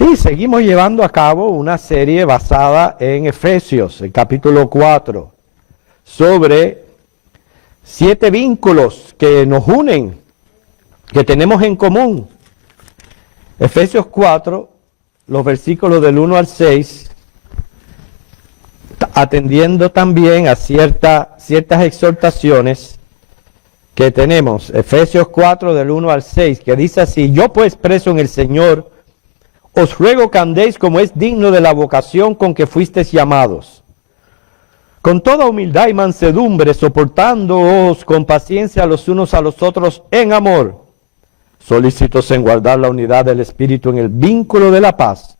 Sí, seguimos llevando a cabo una serie basada en Efesios, el capítulo 4, sobre 7 vínculos que nos unen, que tenemos en común. Efesios 4, los versículos del 1 al 6, atendiendo también a ciertas exhortaciones que tenemos. Efesios 4, del 1 al 6, que dice así: yo pues preso en el Señor, os ruego que andéis como es digno de la vocación con que fuisteis llamados, con toda humildad y mansedumbre, soportándoos con paciencia los unos a los otros en amor, solícitos en guardar la unidad del Espíritu en el vínculo de la paz,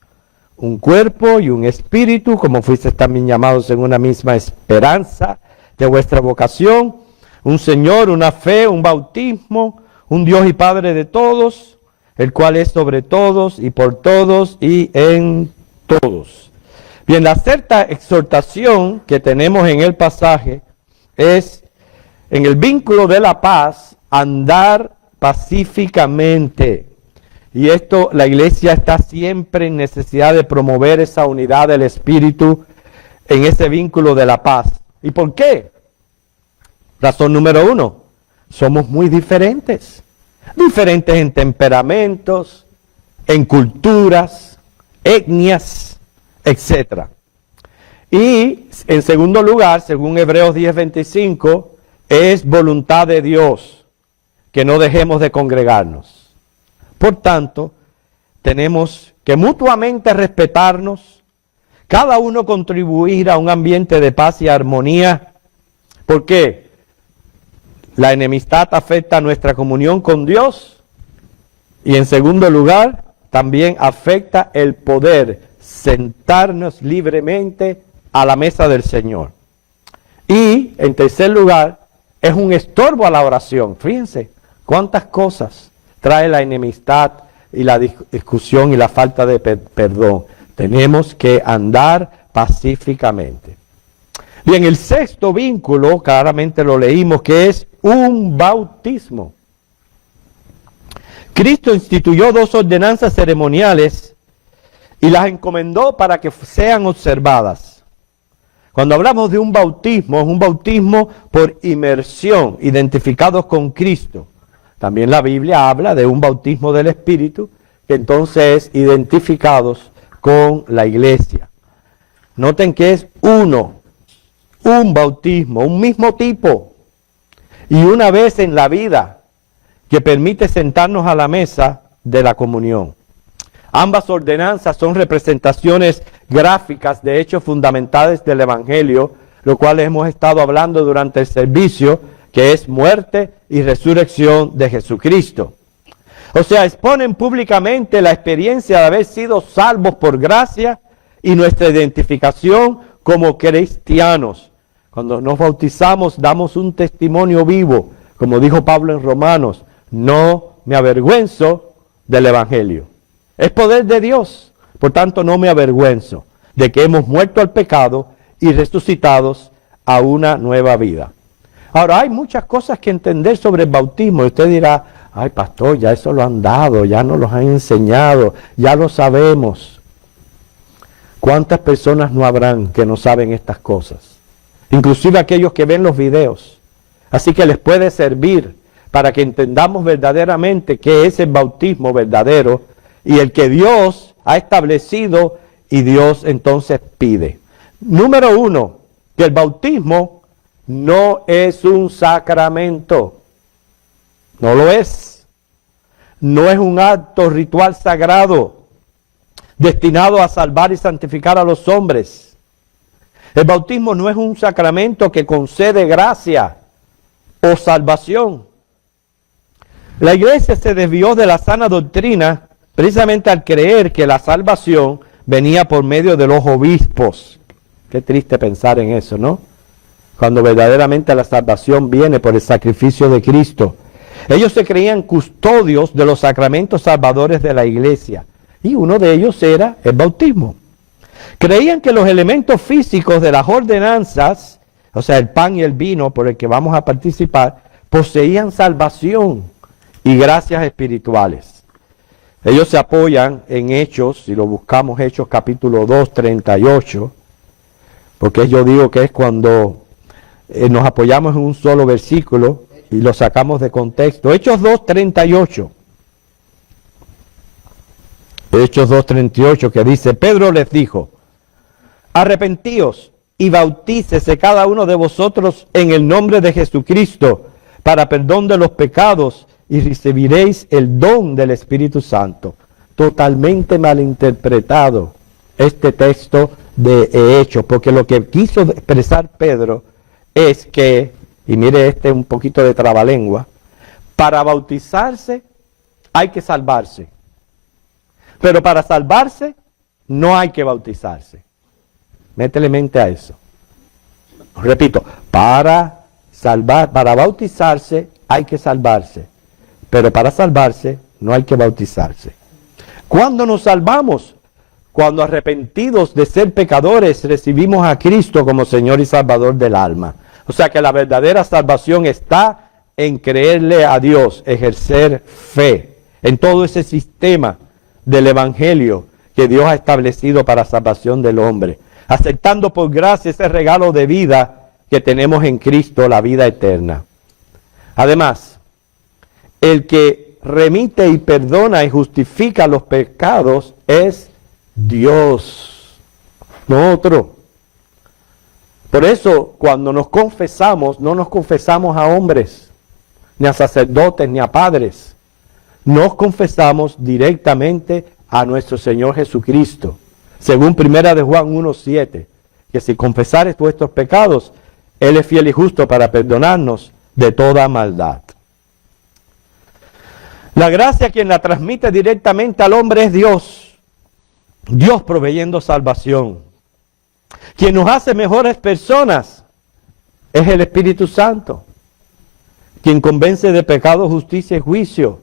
un cuerpo y un espíritu, como fuisteis también llamados en una misma esperanza de vuestra vocación, un Señor, una fe, un bautismo, un Dios y Padre de todos, el cual es sobre todos y por todos y en todos. Bien, la cierta exhortación que tenemos en el pasaje es, en el vínculo de la paz, andar pacíficamente. Y esto, la iglesia está siempre en necesidad de promover esa unidad del Espíritu en ese vínculo de la paz. ¿Y por qué? Razón número 1, somos muy diferentes. Diferentes en temperamentos, en culturas, etnias, etc. Y en segundo lugar, según Hebreos 10:25, es voluntad de Dios que no dejemos de congregarnos. Por tanto, tenemos que mutuamente respetarnos, cada uno contribuir a un ambiente de paz y armonía. ¿Por qué? La enemistad afecta nuestra comunión con Dios y, en segundo lugar, también afecta el poder sentarnos libremente a la mesa del Señor. Y, en tercer lugar, es un estorbo a la oración. Fíjense cuántas cosas trae la enemistad y la discusión y la falta de perdón. Tenemos que andar pacíficamente. Bien, el sexto vínculo, claramente lo leímos, que es un bautismo. Cristo instituyó 2 ordenanzas ceremoniales y las encomendó para que sean observadas. Cuando hablamos de un bautismo, es un bautismo por inmersión, identificados con Cristo. También la Biblia habla de un bautismo del Espíritu, que entonces es identificados con la iglesia. Noten que es un bautismo, un mismo tipo, y una vez en la vida, que permite sentarnos a la mesa de la comunión. Ambas ordenanzas son representaciones gráficas de hechos fundamentales del Evangelio, lo cual hemos estado hablando durante el servicio, que es muerte y resurrección de Jesucristo. O sea, exponen públicamente la experiencia de haber sido salvos por gracia y nuestra identificación como cristianos. Cuando nos bautizamos, damos un testimonio vivo, como dijo Pablo en Romanos: no me avergüenzo del Evangelio. Es poder de Dios, por tanto no me avergüenzo de que hemos muerto al pecado y resucitados a una nueva vida. Ahora, hay muchas cosas que entender sobre el bautismo. Y usted dirá: ay, pastor, ya eso lo han dado, ya nos lo han enseñado, ya lo sabemos. ¿Cuántas personas no habrán que no saben estas cosas? Inclusive aquellos que ven los videos. Así que les puede servir para que entendamos verdaderamente qué es el bautismo verdadero y el que Dios ha establecido y Dios entonces pide. Número 1, que el bautismo no es un sacramento. No lo es. No es un acto ritual sagrado destinado a salvar y santificar a los hombres. El bautismo no es un sacramento que concede gracia o salvación. La iglesia se desvió de la sana doctrina precisamente al creer que la salvación venía por medio de los obispos. Qué triste pensar en eso, ¿no? Cuando verdaderamente la salvación viene por el sacrificio de Cristo. Ellos se creían custodios de los sacramentos salvadores de la iglesia, y uno de ellos era el bautismo. Creían que los elementos físicos de las ordenanzas, o sea, el pan y el vino por el que vamos a participar, poseían salvación y gracias espirituales. Ellos se apoyan en Hechos, si lo buscamos, Hechos capítulo 2, 38, porque yo digo que es cuando nos apoyamos en un solo versículo y lo sacamos de contexto. Hechos 2, 38. Hechos 2, 38, que dice, Pedro les dijo, arrepentíos y bautícese cada uno de vosotros en el nombre de Jesucristo para perdón de los pecados y recibiréis el don del Espíritu Santo. Totalmente malinterpretado este texto de Hechos, porque lo que quiso expresar Pedro es que, y mire un poquito de trabalengua, para bautizarse hay que salvarse, pero para salvarse no hay que bautizarse. Métele mente a eso. Repito, para bautizarse hay que salvarse, pero para salvarse no hay que bautizarse. ¿Cuándo nos salvamos? Cuando arrepentidos de ser pecadores recibimos a Cristo como Señor y Salvador del alma. O sea que la verdadera salvación está en creerle a Dios, ejercer fe en todo ese sistema del Evangelio que Dios ha establecido para salvación del hombre, aceptando por gracia ese regalo de vida que tenemos en Cristo, la vida eterna. Además, el que remite y perdona y justifica los pecados es Dios, no otro. Por eso, cuando nos confesamos, no nos confesamos a hombres, ni a sacerdotes, ni a padres. Nos confesamos directamente a nuestro Señor Jesucristo. Según 1 de Juan 1:7, que si confesares vuestros pecados, Él es fiel y justo para perdonarnos de toda maldad. La gracia quien la transmite directamente al hombre es Dios. Dios proveyendo salvación. Quien nos hace mejores personas es el Espíritu Santo. Quien convence de pecado, justicia y juicio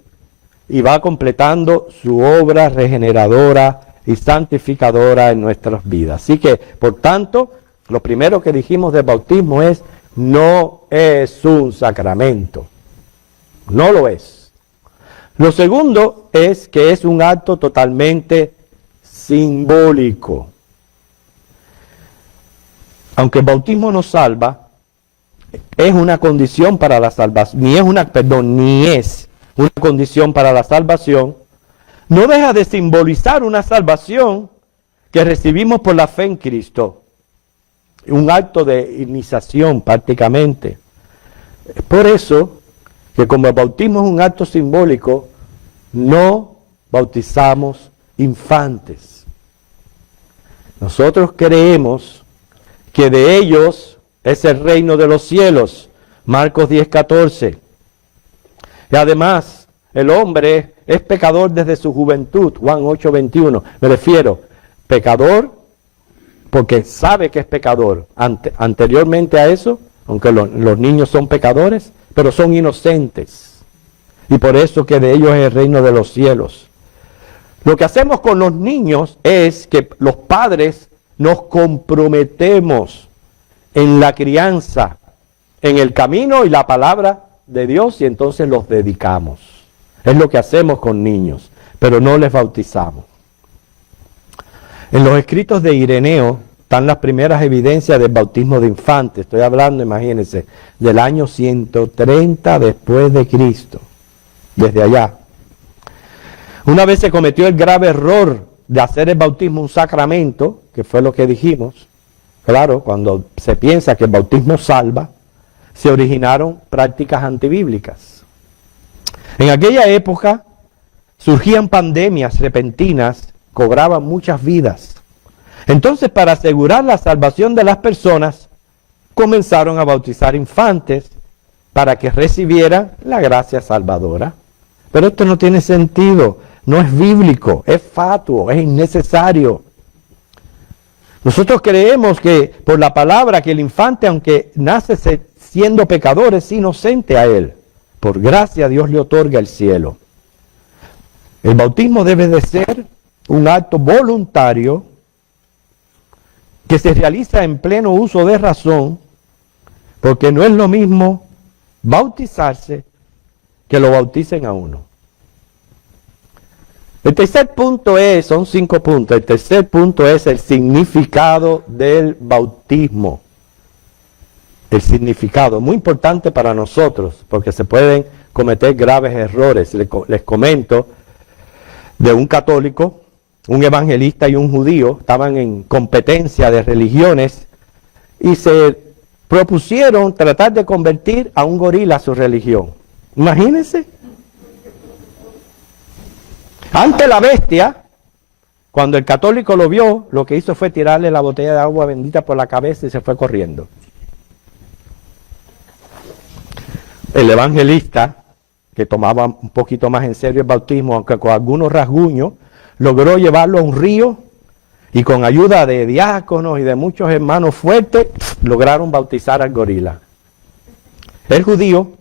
y va completando su obra regeneradora y santificadora en nuestras vidas. Así que, por tanto, lo primero que dijimos del bautismo es, no es un sacramento. No lo es. Lo segundo es que es un acto totalmente simbólico. Aunque el bautismo nos salva, es una condición para la salvación, ni es una condición para la salvación, no deja de simbolizar una salvación que recibimos por la fe en Cristo. Un acto de iniciación prácticamente. Es por eso que como el bautismo es un acto simbólico, no bautizamos infantes. Nosotros creemos que de ellos es el reino de los cielos. Marcos 10:14. Y además, el hombre es pecador desde su juventud. Juan 8:21. Me refiero, pecador porque sabe que es pecador. Anteriormente a eso, aunque los niños son pecadores, pero son inocentes. Y por eso que de ellos es el reino de los cielos. Lo que hacemos con los niños es que los padres nos comprometemos en la crianza, en el camino y la palabra de Dios, y entonces los dedicamos. Es lo que hacemos con niños, pero no les bautizamos. En los escritos de Ireneo están las primeras evidencias del bautismo de infantes. Estoy hablando, imagínense, del año 130 después de Cristo, desde allá. Una vez se cometió el grave error de hacer el bautismo un sacramento, que fue lo que dijimos. Claro, cuando se piensa que el bautismo salva, se originaron prácticas antibíblicas. En aquella época surgían pandemias repentinas, cobraban muchas vidas. Entonces, para asegurar la salvación de las personas, comenzaron a bautizar infantes para que recibieran la gracia salvadora. Pero esto no tiene sentido, no es bíblico, es fatuo, es innecesario. Nosotros creemos que por la palabra que el infante, aunque nace siendo pecador, es inocente a él. Por gracia Dios le otorga el cielo. El bautismo debe de ser un acto voluntario que se realiza en pleno uso de razón, porque no es lo mismo bautizarse que lo bauticen a uno. El tercer punto es, son 5 puntos, el tercer punto es el significado del bautismo. El significado, muy importante para nosotros, porque se pueden cometer graves errores. Les comento de un católico, un evangelista y un judío, estaban en competencia de religiones y se propusieron tratar de convertir a un gorila a su religión. Imagínense. Ante la bestia, cuando el católico lo vio, lo que hizo fue tirarle la botella de agua bendita por la cabeza y se fue corriendo. El evangelista, que tomaba un poquito más en serio el bautismo, aunque con algunos rasguños, logró llevarlo a un río y con ayuda de diáconos y de muchos hermanos fuertes, lograron bautizar al gorila. El judío,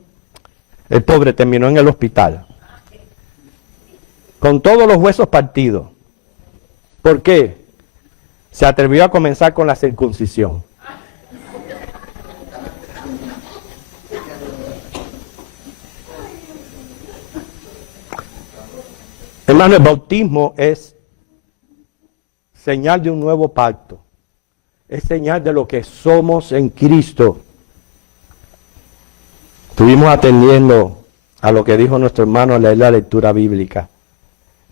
el pobre, terminó en el hospital, con todos los huesos partidos. ¿Por qué? Se atrevió a comenzar con la circuncisión. Hermano, el bautismo es señal de un nuevo pacto. Es señal de lo que somos en Cristo. Estuvimos atendiendo a lo que dijo nuestro hermano al leer la lectura bíblica,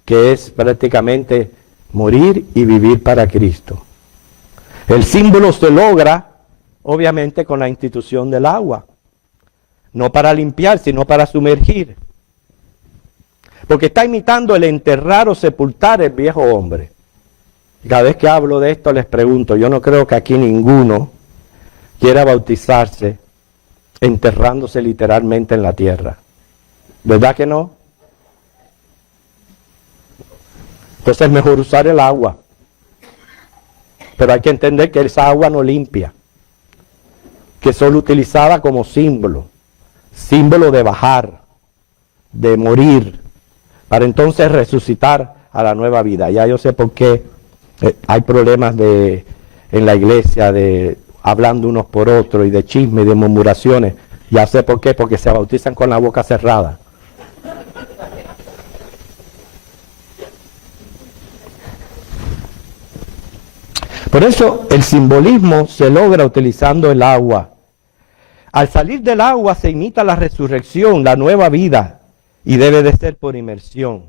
que es prácticamente morir y vivir para Cristo. El símbolo se logra, obviamente, con la institución del agua. No para limpiar, sino para sumergir. Porque está imitando el enterrar o sepultar el viejo hombre. Cada vez que hablo de esto les pregunto, yo no creo que aquí ninguno quiera bautizarse enterrándose literalmente en la tierra. ¿Verdad que no? Entonces es mejor usar el agua. Pero hay que entender que esa agua no limpia. Que es solo utilizada como símbolo. Símbolo de bajar, de morir, para entonces resucitar a la nueva vida. Ya yo sé por qué hay problemas en la iglesia de hablando unos por otros y de chisme y de murmuraciones. Ya sé por qué, porque se bautizan con la boca cerrada. Por eso el simbolismo se logra utilizando el agua. Al salir del agua se imita la resurrección, la nueva vida, y debe de ser por inmersión.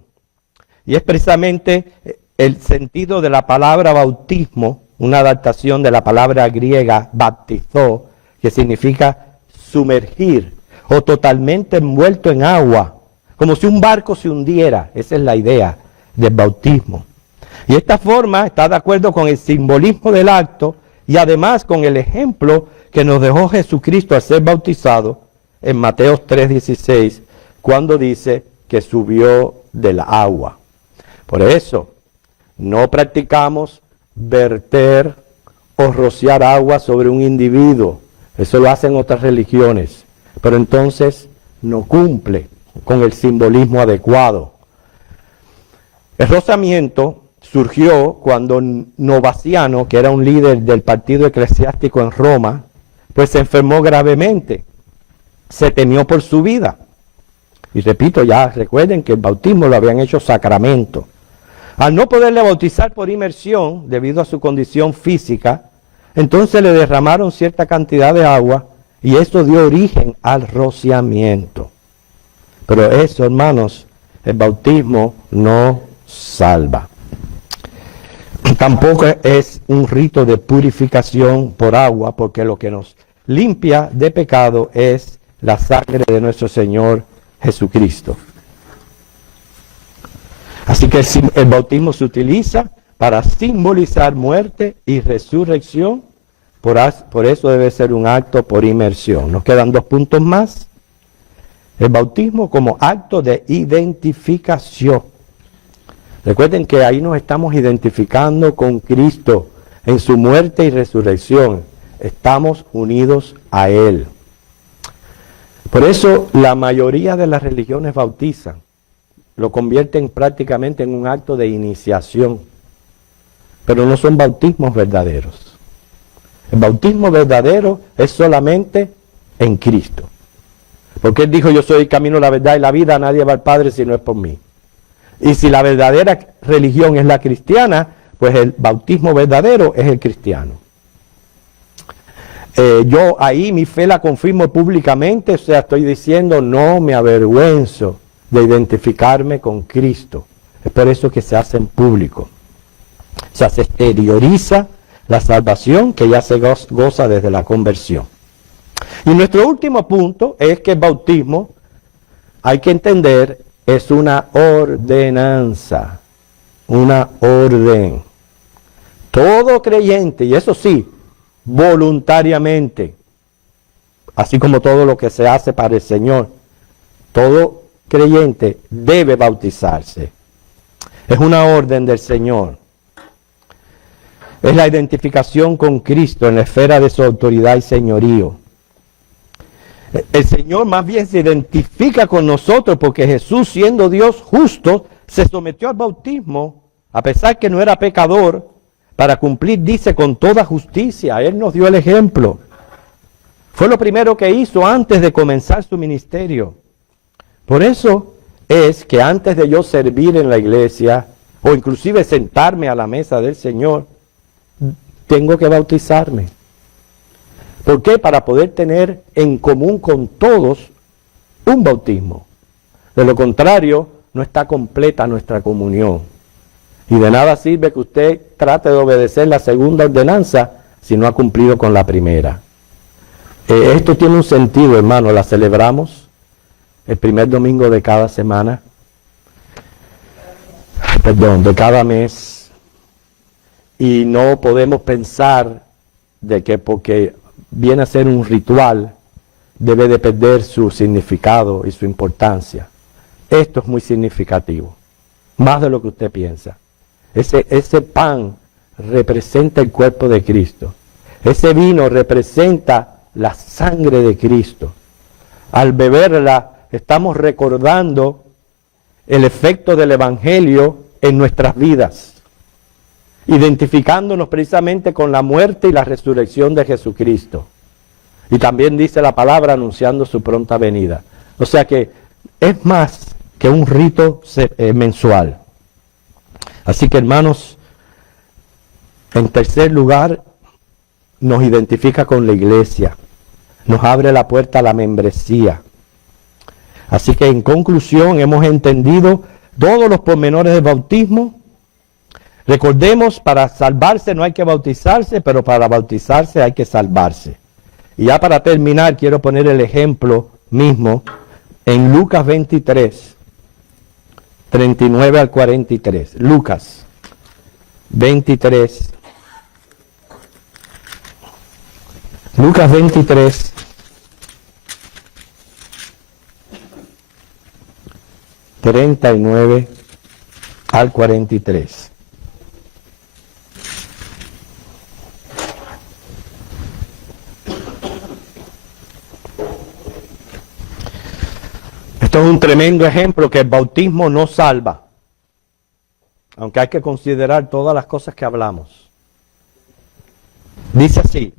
Y es precisamente el sentido de la palabra bautismo, una adaptación de la palabra griega baptizó, que significa sumergir o totalmente envuelto en agua, como si un barco se hundiera. Esa es la idea del bautismo. Y esta forma está de acuerdo con el simbolismo del acto y además con el ejemplo que nos dejó Jesucristo al ser bautizado en Mateo 3:16, cuando dice que subió del agua. Por eso, no practicamos verter o rociar agua sobre un individuo. Eso lo hacen otras religiones. Pero entonces no cumple con el simbolismo adecuado. El rociamiento surgió cuando Novaciano, que era un líder del partido eclesiástico en Roma, pues se enfermó gravemente. Se temió por su vida. Y repito, ya recuerden que el bautismo lo habían hecho sacramento. Al no poderle bautizar por inmersión, debido a su condición física, entonces le derramaron cierta cantidad de agua y esto dio origen al rociamiento. Pero eso, hermanos, el bautismo no salva. Tampoco es un rito de purificación por agua, porque lo que nos limpia de pecado es la sangre de nuestro Señor Jesucristo. Así que el bautismo se utiliza para simbolizar muerte y resurrección, por eso debe ser un acto por inmersión. Nos quedan 2 puntos más. El bautismo como acto de identificación. Recuerden que ahí nos estamos identificando con Cristo en su muerte y resurrección. Estamos unidos a Él. Por eso la mayoría de las religiones bautizan, lo convierten prácticamente en un acto de iniciación, pero no son bautismos verdaderos. El bautismo verdadero es solamente en Cristo. Porque Él dijo, yo soy el camino, la verdad y la vida, nadie va al Padre si no es por mí. Y si la verdadera religión es la cristiana, pues el bautismo verdadero es el cristiano. Yo ahí mi fe la confirmo públicamente, o sea, estoy diciendo no me avergüenzo de identificarme con Cristo. Es por eso que se hace en público. O sea, se exterioriza la salvación que ya se goza desde la conversión. Y nuestro último punto es que el bautismo, hay que entender, es una ordenanza, una orden. Todo creyente, y eso sí, voluntariamente, así como todo lo que se hace para el Señor, todo creyente debe bautizarse. Es una orden del Señor. Es la identificación con Cristo en la esfera de su autoridad y señorío. El Señor más bien se identifica con nosotros porque Jesús, siendo Dios justo, se sometió al bautismo, a pesar que no era pecador, para cumplir, dice, con toda justicia. Él nos dio el ejemplo. Fue lo primero que hizo antes de comenzar su ministerio. Por eso es que antes de yo servir en la iglesia, o inclusive sentarme a la mesa del Señor, tengo que bautizarme. ¿Por qué? Para poder tener en común con todos un bautismo. De lo contrario, no está completa nuestra comunión. Y de nada sirve que usted trate de obedecer la segunda ordenanza si no ha cumplido con la primera. Esto tiene un sentido, hermano. La celebramos el primer domingo de cada semana. De cada mes. Y no podemos pensar de que porque viene a ser un ritual, debe de perder su significado y su importancia. Esto es muy significativo, más de lo que usted piensa. Ese pan representa el cuerpo de Cristo. Ese vino representa la sangre de Cristo. Al beberla, estamos recordando el efecto del Evangelio en nuestras vidas, identificándonos precisamente con la muerte y la resurrección de Jesucristo. Y también dice la palabra anunciando su pronta venida. O sea que es más que un rito mensual. Así que, hermanos, en tercer lugar, nos identifica con la iglesia. Nos abre la puerta a la membresía. Así que, en conclusión, hemos entendido todos los pormenores del bautismo. Recordemos, para salvarse no hay que bautizarse, pero para bautizarse hay que salvarse. Y ya para terminar, quiero poner el ejemplo mismo en Lucas 23, 39 al 43. Lucas 23. Lucas 23. 39 al 43. Esto es un tremendo ejemplo que el bautismo no salva, aunque hay que considerar todas las cosas que hablamos. Dice así: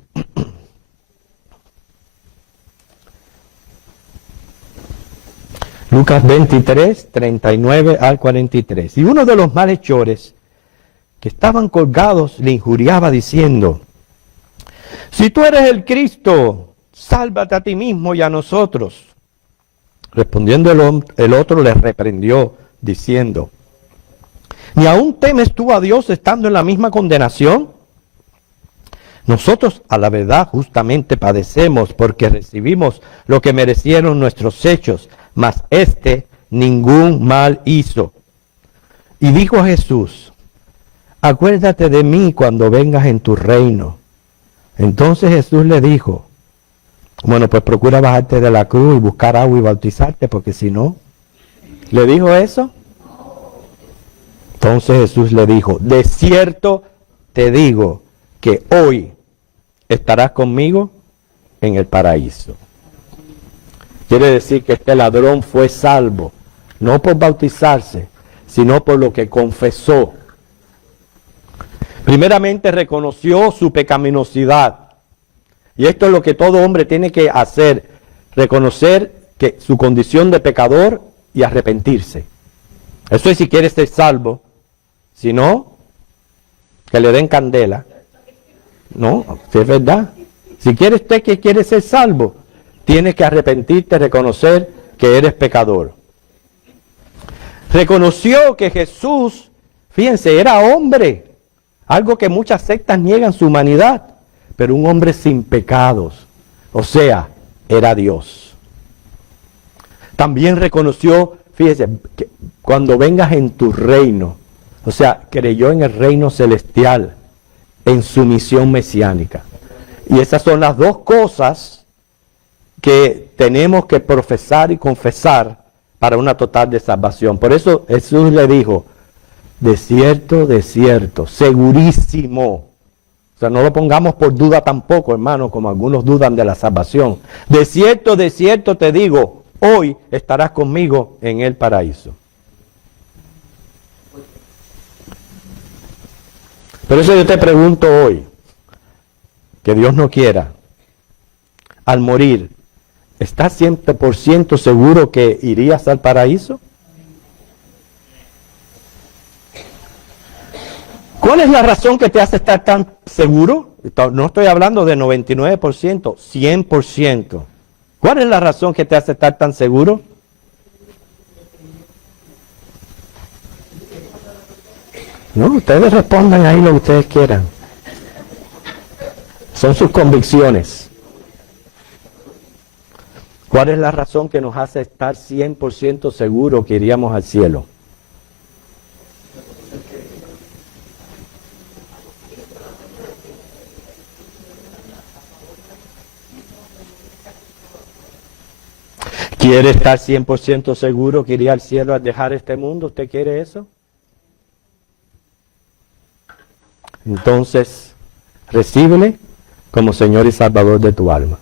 Lucas 23, 39 al 43. Y uno de los malhechores que estaban colgados le injuriaba diciendo: si tú eres el Cristo, sálvate a ti mismo y a nosotros. Respondiendo el otro le reprendió diciendo: ¿ni aún temes tú a Dios estando en la misma condenación? Nosotros a la verdad justamente padecemos porque recibimos lo que merecieron nuestros hechos, mas éste ningún mal hizo. Y dijo Jesús: acuérdate de mí cuando vengas en tu reino. Entonces Jesús le dijo: bueno, pues procura bajarte de la cruz y buscar agua y bautizarte, porque si no. ¿Le dijo eso? Entonces Jesús le dijo: de cierto te digo que hoy estarás conmigo en el paraíso. Quiere decir que este ladrón fue salvo, no por bautizarse, sino por lo que confesó. Primeramente reconoció su pecaminosidad. Y esto es lo que todo hombre tiene que hacer, reconocer que su condición de pecador y arrepentirse. Eso es si quieres ser salvo. Si no, que le den candela. No, si es verdad. Si quieres usted que quiere ser salvo, tienes que arrepentirte, reconocer que eres pecador. Reconoció que Jesús, fíjense, era hombre. Algo que muchas sectas niegan su humanidad. Pero un hombre sin pecados. O sea, era Dios. También reconoció, fíjense, que cuando vengas en tu reino, o sea, creyó en el reino celestial, en su misión mesiánica. Y esas son las dos cosas que tenemos que profesar y confesar para una total de salvación. Por eso Jesús le dijo, de cierto, segurísimo. O sea, no lo pongamos por duda tampoco, hermano, como algunos dudan de la salvación. De cierto te digo, hoy estarás conmigo en el paraíso. Por eso yo te pregunto hoy, que Dios no quiera, al morir, ¿estás 100% seguro que irías al paraíso? ¿Cuál es la razón que te hace estar tan seguro? No estoy hablando de 99%, 100%. ¿Cuál es la razón que te hace estar tan seguro? No, ustedes respondan ahí lo que ustedes quieran. Son sus convicciones. ¿Cuál es la razón que nos hace estar 100% seguros que iríamos al cielo? ¿Quiere estar 100% seguro que iría al cielo al dejar este mundo? ¿Usted quiere eso? Entonces, recíbele como Señor y Salvador de tu alma.